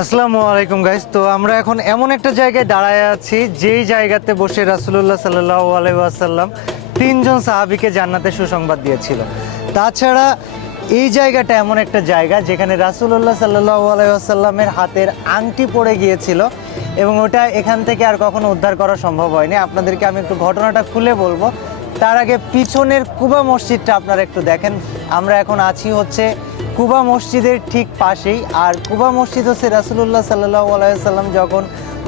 আসসালামু আলাইকুম গাইস তো আমরা এখন এমন একটা জায়গায় দাঁড়ায় আছি, যেই জায়গাতে বসে রাসুলুল্লাহ সাল্লাহ আলাইসাল্লাম তিনজন সাহাবিকে জান্নাতে সুসংবাদ দিয়েছিল। তাছাড়া এই জায়গাটা এমন একটা জায়গা, যেখানে রাসুলুল্লাহ সাল্লাহ আলাইসাল্লামের হাতের আংটি পড়ে গিয়েছিল এবং ওটা এখান থেকে আর কখনো উদ্ধার করা সম্ভব হয়নি। আপনাদেরকে আমি একটু ঘটনাটা খুলে বলব। তার আগে পিছনের কুবা মসজিদটা আপনারা একটু দেখেন। আমরা এখন আছি হচ্ছে কুবা মসজিদের ঠিক পাশেই, আর কুবা মসজিদ হচ্ছে রাসুলুল্লাহ সাল্লাহ আলাইসাল্লাম যখন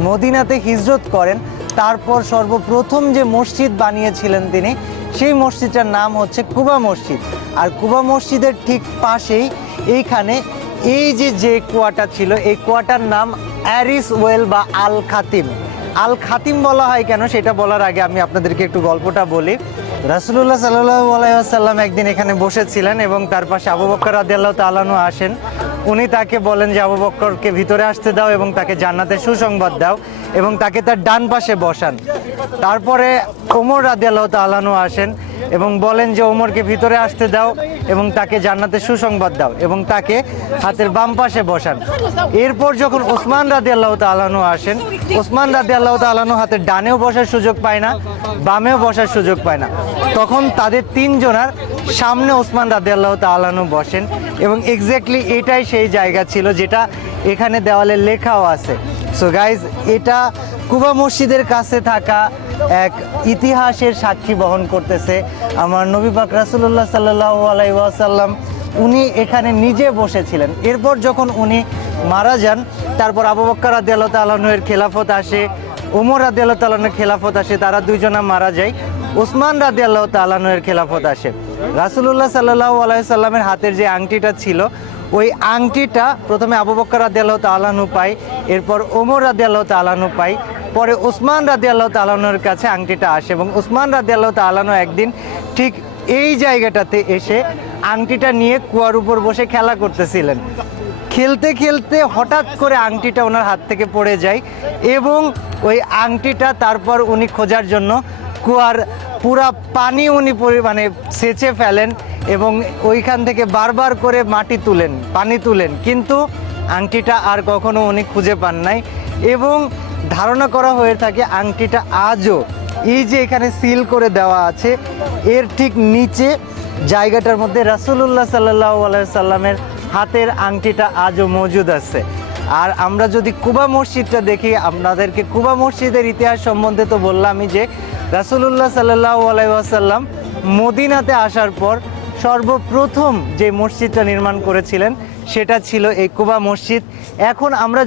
মদিনাতে হিজরত করেন, তারপর সর্বপ্রথম যে মসজিদ বানিয়েছিলেন তিনি, সেই মসজিদটার নাম হচ্ছে কুবা মসজিদ। আর কুবা মসজিদের ঠিক পাশেই এইখানে এই যে যে কুয়াটা ছিল, এই কুয়াটার নাম অ্যারিস ওয়েল বা আল খাতিম। আল খাতিম বলা হয় কেন সেটা বলার আগে আমি আপনাদেরকে একটু গল্পটা বলি। রাসুলুল্লাহ সাল্লাম একদিন এখানে বসেছিলেন এবং তার পাশে আবু বক্কর আল্লাহ তালানু আসেন। উনি তাকে বলেন যে, আবু বক্করকে ভিতরে আসতে দাও এবং তাকে জান্নাতে সুসংবাদ দাও এবং তাকে তার ডান পাশে বসান। তারপরে ওমর রাদিয়াল্লাহু তালানু আসেন এবং বলেন যে, ওমরকে ভিতরে আসতে দাও এবং তাকে জান্নাতের সুসংবাদ দাও এবং তাকে হাতের বাম পাশে বসান। এরপর যখন ওসমান রাদি আল্লাহ তালানু আসেন, ওসমান রাদি আল্লাহ তালানু হাতের ডানেও বসার সুযোগ পায় না, বামেও বসার সুযোগ পায় না। তখন তাদের তিনজনার সামনে ওসমান রাদি আল্লাহ তালানু বসেন এবং এক্স্যাক্টলি এটাই সেই জায়গা ছিল যেটা এখানে দেওয়ালে লেখাও আছে। সো গাইজ এটা কুবা মসজিদের কাছে থাকা এক ইতিহাসের সাক্ষী বহন করতেছে আমার নবী পাক রাসুল্লাহ সাল্লাহ উনি এখানে নিজে বসেছিলেন। এরপর যখন উনি মারা যান, তারপর আবু বক্কর রাদিয়াল্লাহু তাআলার খেলাফত আসে ওমর রাদিয়াল্লাহু তাআলার খেলাফত আসে, তারা দুইজনা মারা যায়। ওসমান রাদিয়াল্লাহু তাআলার খেলাফত আসে। রাসূলুল্লাহ সাল্লাল্লাহু আলাইহি সাল্লামের হাতের যে আংটিটা ছিল, ওই আংটিটা প্রথমে আবু বক্কর রাদিয়াল্লাহু তাআলাহু পায়, এরপর ওমর রাদিয়াল্লাহু তাআলাহু পায়। পরে ওসমান রাদিয়াল্লাহু তালানোর কাছে আংটিটা আসে এবং ওসমান রাদিয়াল্লাহু তাআলাহু একদিন ঠিক এই জায়গাটাতে এসে আংটিটা নিয়ে কুয়ার উপর বসে খেলা করতেছিলেন। খেলতে খেলতে হঠাৎ করে আংটিটা ওনার হাত থেকে পড়ে যায় এবং ওই আংটিটা তারপর উনি খোঁজার জন্য কুয়ার পুরা পানি উনি মানে সেচে ফেলেন এবং ওইখান থেকে বারবার করে মাটি তুলেন, পানি তুলেন। কিন্তু আংটিটা আর কখনো উনি খুঁজে পান নাই এবং ধারণা করা হয়ে থাকে আংটিটা আজও এই যে এখানে সিল করে দেওয়া আছে, এর ঠিক নিচে জায়গাটার মধ্যে রাসুলুল্লাহ সাল্লাহ সাল্লামের হাতের আংটিটা আজও মজুদ আছে। আর আমরা যদি কুবা মসজিদটা দেখি, আপনাদেরকে কুবা মসজিদের ইতিহাস সম্বন্ধে তো বললামই যে রাসুলুল্লাহ সাল্লাহ আলাইসাল্লাম মদিনাতে আসার পর সর্বপ্রথম যে মসজিদটা নির্মাণ করেছিলেন, সেটা ছিল এই কুবা মসজিদ। এখন আমরা